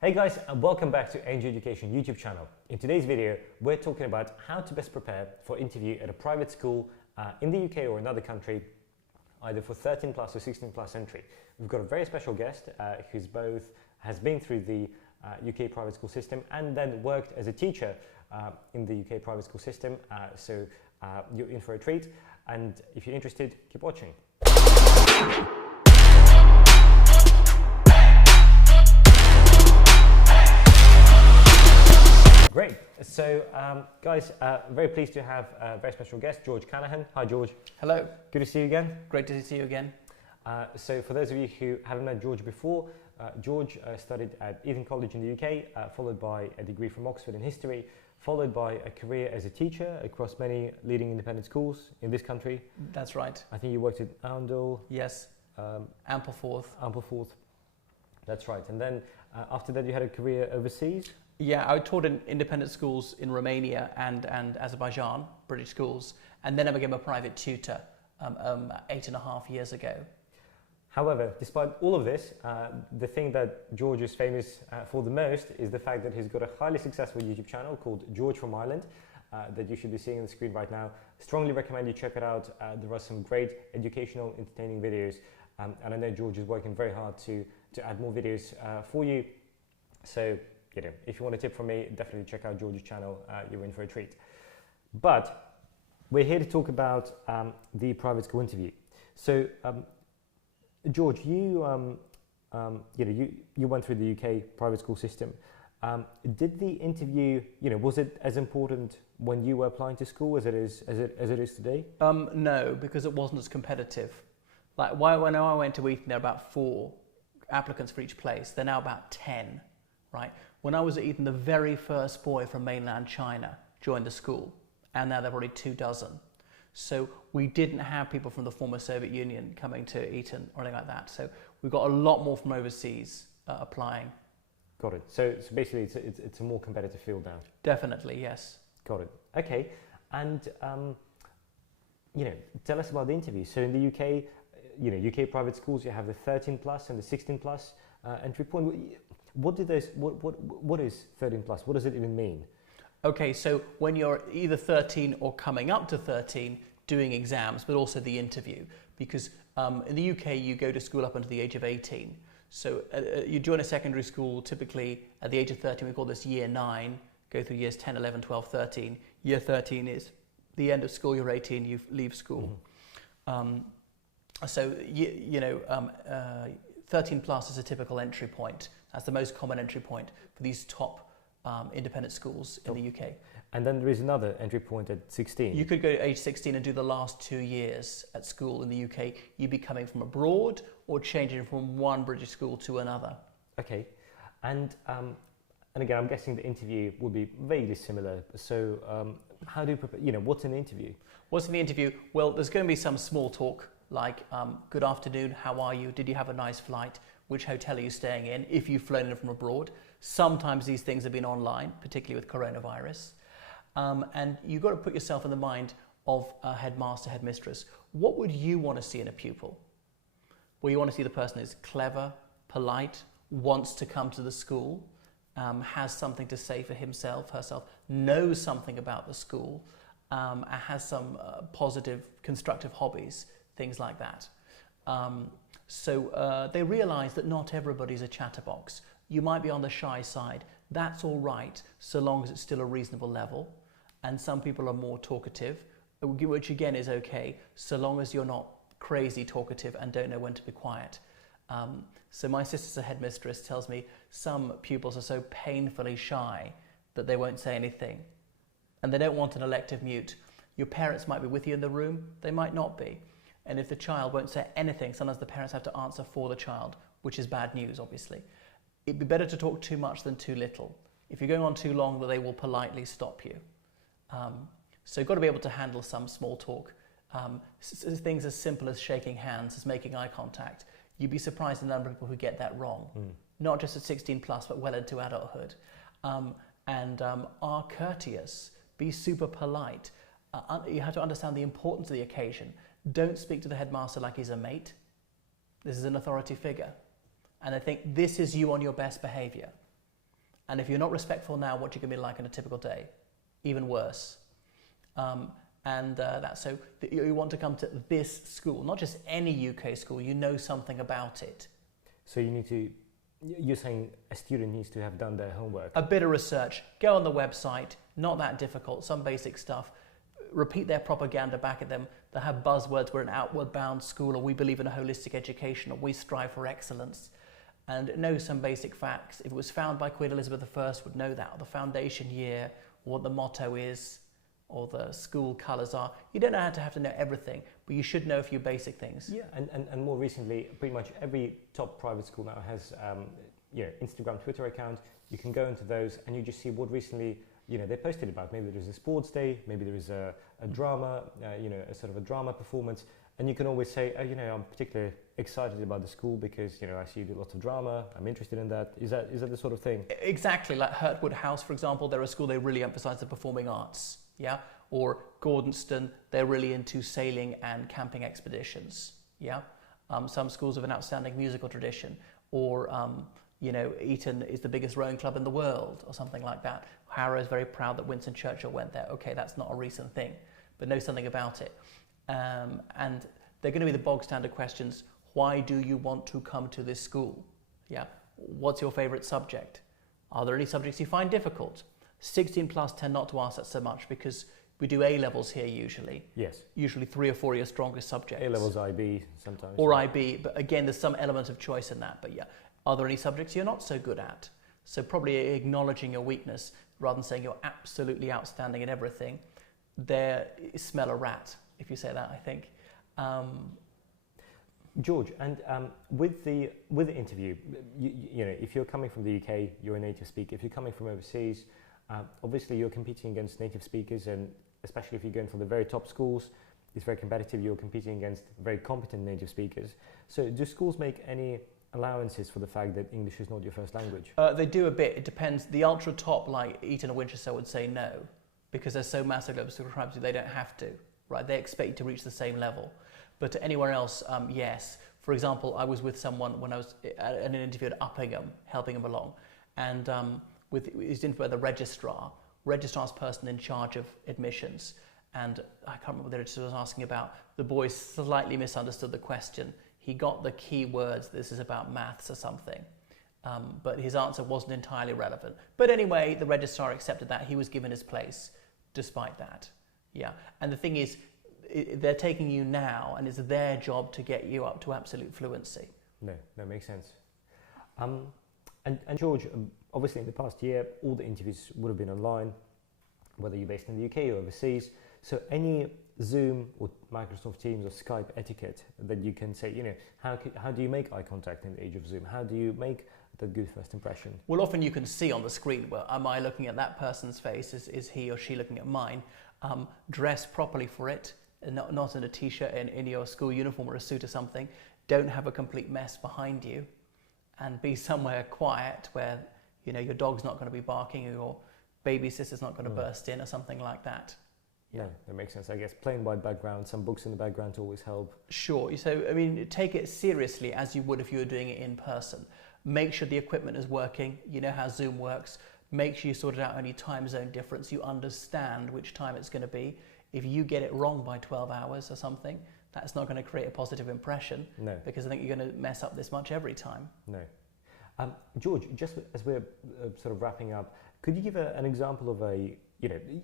Hey guys, and welcome back to Angel Education YouTube channel. In today's video, we're talking about how to best prepare for interview at a private school in the UK or another country, either for 13 plus or 16 plus entry. We've got a very special guest who's both has been through the UK private school system and then worked as a teacher in the UK private school system. So you're in for a treat. And if you're interested, keep watching. Great. So, guys, very pleased to have a very special guest, George Callahan. Hi, George. Hello. Good to see you again. Great to see you again. So, for those of you who haven't met George before, George studied at Eton College in the UK, followed by a degree from Oxford in history, followed by a career as a teacher across many leading independent schools in this country. That's right. I think you worked at Oundle. Yes. Ampleforth. Ampleforth. That's right. And then after that, you had a career overseas. Yeah, I taught in independent schools in Romania and Azerbaijan, British schools, and then I became a private tutor 8.5 years ago. However, despite all of this, the thing that George is famous for the most is the fact that he's got a highly successful YouTube channel called George from Ireland that you should be seeing on the screen right now. Strongly recommend you check it out. There are some great educational, entertaining videos, and I know George is working very hard to add more videos for you. So, you know, if you want a tip from me, definitely check out George's channel. You're in for a treat. But we're here to talk about the private school interview. So, George, you went through the UK private school system. Did the interview, was it as important when you were applying to school as it is today? No, because it wasn't as competitive. Like when I went to Eton, there were about 4 applicants for each place. They're now about 10, right? When I was at Eton, the very first boy from mainland China joined the school, and now there are already 24. So we didn't have people from the former Soviet Union coming to Eton or anything like that. So we got a lot more from overseas applying. Got it. So basically, it's a more competitive field now. Definitely, yes. Got it. Okay, and tell us about the interview. So in the UK, UK private schools, you have the 13 plus and the 16 plus entry point. What is 13 plus? What does it even mean? Okay, so when you're either 13 or coming up to 13, doing exams, but also the interview, because in the UK you go to school up until the age of 18. So you join a secondary school typically at the age of 13. We call this year 9. Go through years 10, 11, 12, 13. Year 13 is the end of school. You're 18. You leave school. Mm-hmm. 13 plus is a typical entry point. That's the most common entry point for these top independent schools in the UK. And then there is another entry point at 16. You could go to age 16 and do the last 2 years at school in the UK. You'd be coming from abroad or changing from one British school to another. Okay. And again, I'm guessing the interview will be vaguely similar. So how do you prepare, what's in the interview? What's in the interview? Well, there's going to be some small talk like, good afternoon, how are you? Did you have a nice flight? Which hotel are you staying in if you've flown in from abroad? Sometimes these things have been online, particularly with coronavirus. And you've got to put yourself in the mind of a headmaster, headmistress. What would you want to see in a pupil? Well, you want to see the person is clever, polite, wants to come to the school, has something to say for himself, herself, knows something about the school, has some positive, constructive hobbies, things like that. So they realise that not everybody's a chatterbox. You might be on the shy side. That's all right, so long as it's still a reasonable level. And some people are more talkative, which again is okay, so long as you're not crazy talkative and don't know when to be quiet. So my sister's a headmistress, tells me some pupils are so painfully shy that they won't say anything. And they don't want an elective mute. Your parents might be with you in the room, they might not be. And if the child won't say anything, sometimes the parents have to answer for the child, which is bad news, obviously. It'd be better to talk too much than too little. If you're going on too long, they will politely stop you. So you've got to be able to handle some small talk. Things as simple as shaking hands, as making eye contact. You'd be surprised at the number of people who get that wrong. Not just at 16 plus, but well into adulthood. Are courteous, be super polite. You have to understand the importance of the occasion. Don't speak to the headmaster like he's a mate. This is an authority figure. And I think this is you on your best behaviour. And if you're not respectful now, what you're going to be like on a typical day? Even worse. You want to come to this school, not just any UK school, you know something about it. So you're saying a student needs to have done their homework? A bit of research, go on the website, not that difficult, some basic stuff, repeat their propaganda back at them. They have buzzwords, we're an outward bound school, or we believe in a holistic education, or we strive for excellence. And know some basic facts. If it was founded by Queen Elizabeth I, would know that, or the foundation year, or what the motto is, or the school colours are. You don't have to know everything, but you should know a few basic things. Yeah, and more recently, pretty much every top private school now has Instagram, Twitter account. You can go into those and you just see what recently they posted about. Maybe there is a sports day, maybe there is a drama, a sort of a drama performance, and you can always say, I'm particularly excited about the school because I see you do lots of drama. I'm interested in that. Is that the sort of thing? Exactly, like Hurtwood House, for example. They're a school they really emphasise the performing arts. Yeah, or Gordonston, they're really into sailing and camping expeditions. Yeah, some schools have an outstanding musical tradition, or Eton is the biggest rowing club in the world, or something like that. Harrow is very proud that Winston Churchill went there. Okay, that's not a recent thing, but know something about it. And they're going to be the bog standard questions. Why do you want to come to this school? Yeah, what's your favourite subject? Are there any subjects you find difficult? 16 plus tend not to ask that so much because we do A-levels here usually. Yes. Usually 3 or 4 are your strongest subjects. A-levels, IB sometimes. Or IB, but again, there's some element of choice in that. But yeah, are there any subjects you're not so good at? So probably acknowledging your weakness rather than saying you're absolutely outstanding at everything. There, smell a rat, if you say that, I think. George, and with the interview, if you're coming from the UK, you're a native speaker. If you're coming from overseas, obviously you're competing against native speakers, and especially if you're going for the very top schools, it's very competitive. You're competing against very competent native speakers. So do schools make any allowances for the fact that English is not your first language? They do a bit. It depends. The ultra top, like Eton or Winchester, would say no, because they're so massive global subscribers, they don't have to. Right? They expect you to reach the same level. But to anywhere else, yes. For example, I was with someone when I was at an interview at Uppingham, helping him along, and he's in with the registrar's person in charge of admissions, and I can't remember what the editor was asking about. The boy slightly misunderstood the question. He got the key words, this is about maths or something, but his answer wasn't entirely relevant. But anyway, the registrar accepted that. He was given his place despite that. Yeah, and the thing is, they're taking you now, and it's their job to get you up to absolute fluency. No, that makes sense. And George, obviously in the past year, all the interviews would have been online, whether you're based in the UK or overseas. So any Zoom or Microsoft Teams or Skype etiquette that you can say, how do you make eye contact in the age of Zoom? How do you make the good first impression? Well, often you can see on the screen, well, am I looking at that person's face? Is he or she looking at mine? Dress properly for it, not in a t-shirt, in your school uniform or a suit or something. Don't have a complete mess behind you, and be somewhere quiet where your dog's not going to be barking or your baby sister's not going to burst in or something like that. Yeah, that makes sense. I guess plain white background, some books in the background to always help. Sure. So take it seriously as you would if you were doing it in person. Make sure the equipment is working. You know how Zoom works. Make sure you sorted out any time zone difference. You understand which time it's going to be. If you get it wrong by 12 hours or something, that's not going to create a positive impression. No. Because I think you're going to mess up this much every time. No. George, just as we're sort of wrapping up, could you give an example of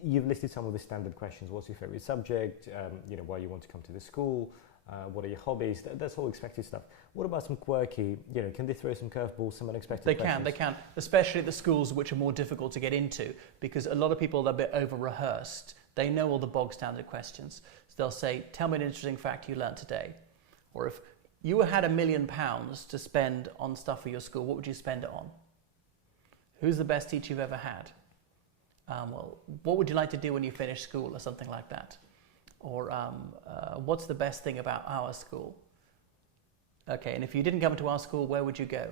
you've listed some of the standard questions. What's your favorite subject? Why you want to come to the school? What are your hobbies? That's all expected stuff. What about some quirky, can they throw some curveballs, some unexpected questions? They can, especially at the schools which are more difficult to get into, because a lot of people are a bit over-rehearsed. They know all the bog standard questions. So they'll say, tell me an interesting fact you learnt today. Or if you had £1 million to spend on stuff for your school, what would you spend it on? Who's the best teacher you've ever had? What would you like to do when you finish school, or something like that? Or what's the best thing about our school? Okay, and if you didn't come to our school, where would you go?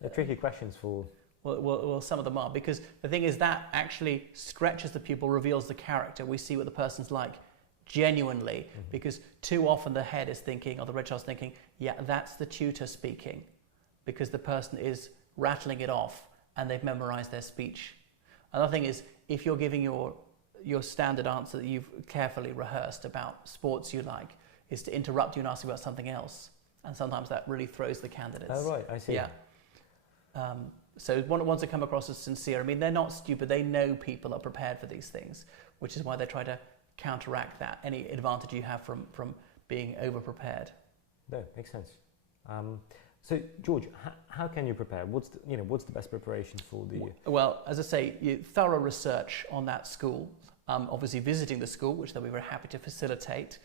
They're tricky questions for... Well, some of them are, because the thing is that actually stretches the pupil, reveals the character. We see what the person's like genuinely, because too often the head is thinking, or the registrar's thinking, yeah, that's the tutor speaking, because the person is rattling it off and they've memorized their speech. Another thing is, if you're giving your standard answer that you've carefully rehearsed about sports you like, is to interrupt you and ask you about something else. And sometimes that really throws the candidates. Oh, right, I see. Yeah. So ones that come across as sincere, I mean, they're not stupid. They know people are prepared for these things, which is why they try to counteract that, any advantage you have from being over-prepared. No, makes sense. So, George, how can you prepare? What's the best preparation for the... Well, as I say, thorough research on that school, obviously visiting the school, which they'll be very happy to facilitate,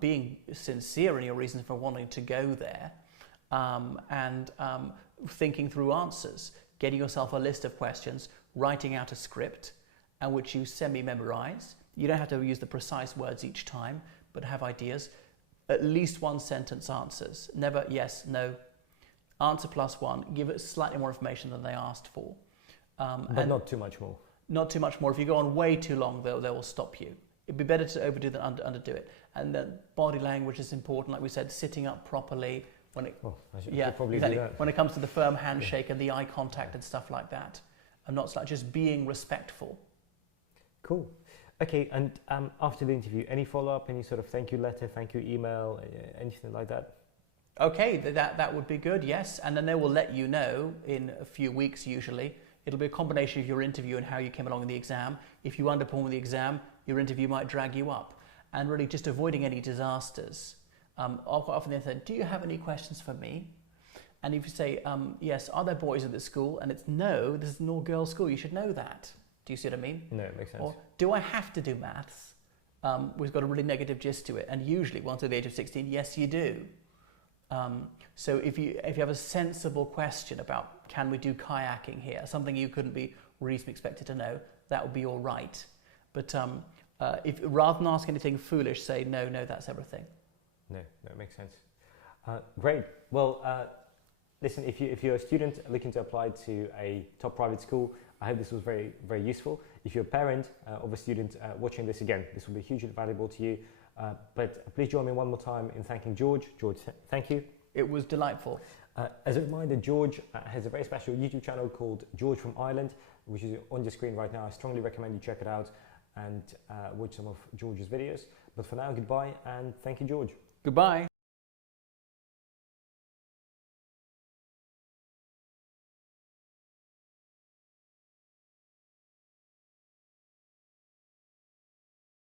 being sincere in your reasons for wanting to go there, and thinking through answers, getting yourself a list of questions, writing out a script, and which you semi-memorize. You don't have to use the precise words each time, but have ideas. At least one sentence answers. Never yes, no. Answer plus one. Give it slightly more information than they asked for. But not too much more. Not too much more. If you go on way too long, they will stop you. It'd be better to overdo than underdo it. And then body language is important. Like we said, sitting up properly. When it, probably exactly. do that. When it comes to the firm handshake and the eye contact and stuff like that. And not like just being respectful. Cool. Okay, and after the interview, any follow-up, any sort of thank you letter, thank you email, anything like that? Okay, that would be good, yes. And then they will let you know in a few weeks usually. It'll be a combination of your interview and how you came along in the exam. If you underperform the exam, your interview might drag you up. And really just avoiding any disasters. Quite often they say, do you have any questions for me? And if you say, yes, are there boys at this school? And it's no, this is an all-girls school, you should know that. Do you see what I mean? No, it makes sense. Or do I have to do maths? We've got a really negative gist to it. And usually, once at the age of 16, yes, you do. So if you have a sensible question about can we do kayaking here, something you couldn't be reasonably expected to know, that would be all right. But if rather than ask anything foolish, say no, that's everything. No, it makes sense. Great. Well, listen, if you're a student looking to apply to a top private school, I hope this was very, very useful. If you're a parent of a student watching this again, this will be hugely valuable to you. But please join me one more time in thanking George. George, thank you. It was delightful. As a reminder, George has a very special YouTube channel called George from Ireland, which is on your screen right now. I strongly recommend you check it out and watch some of George's videos. But for now, goodbye and thank you, George. Goodbye.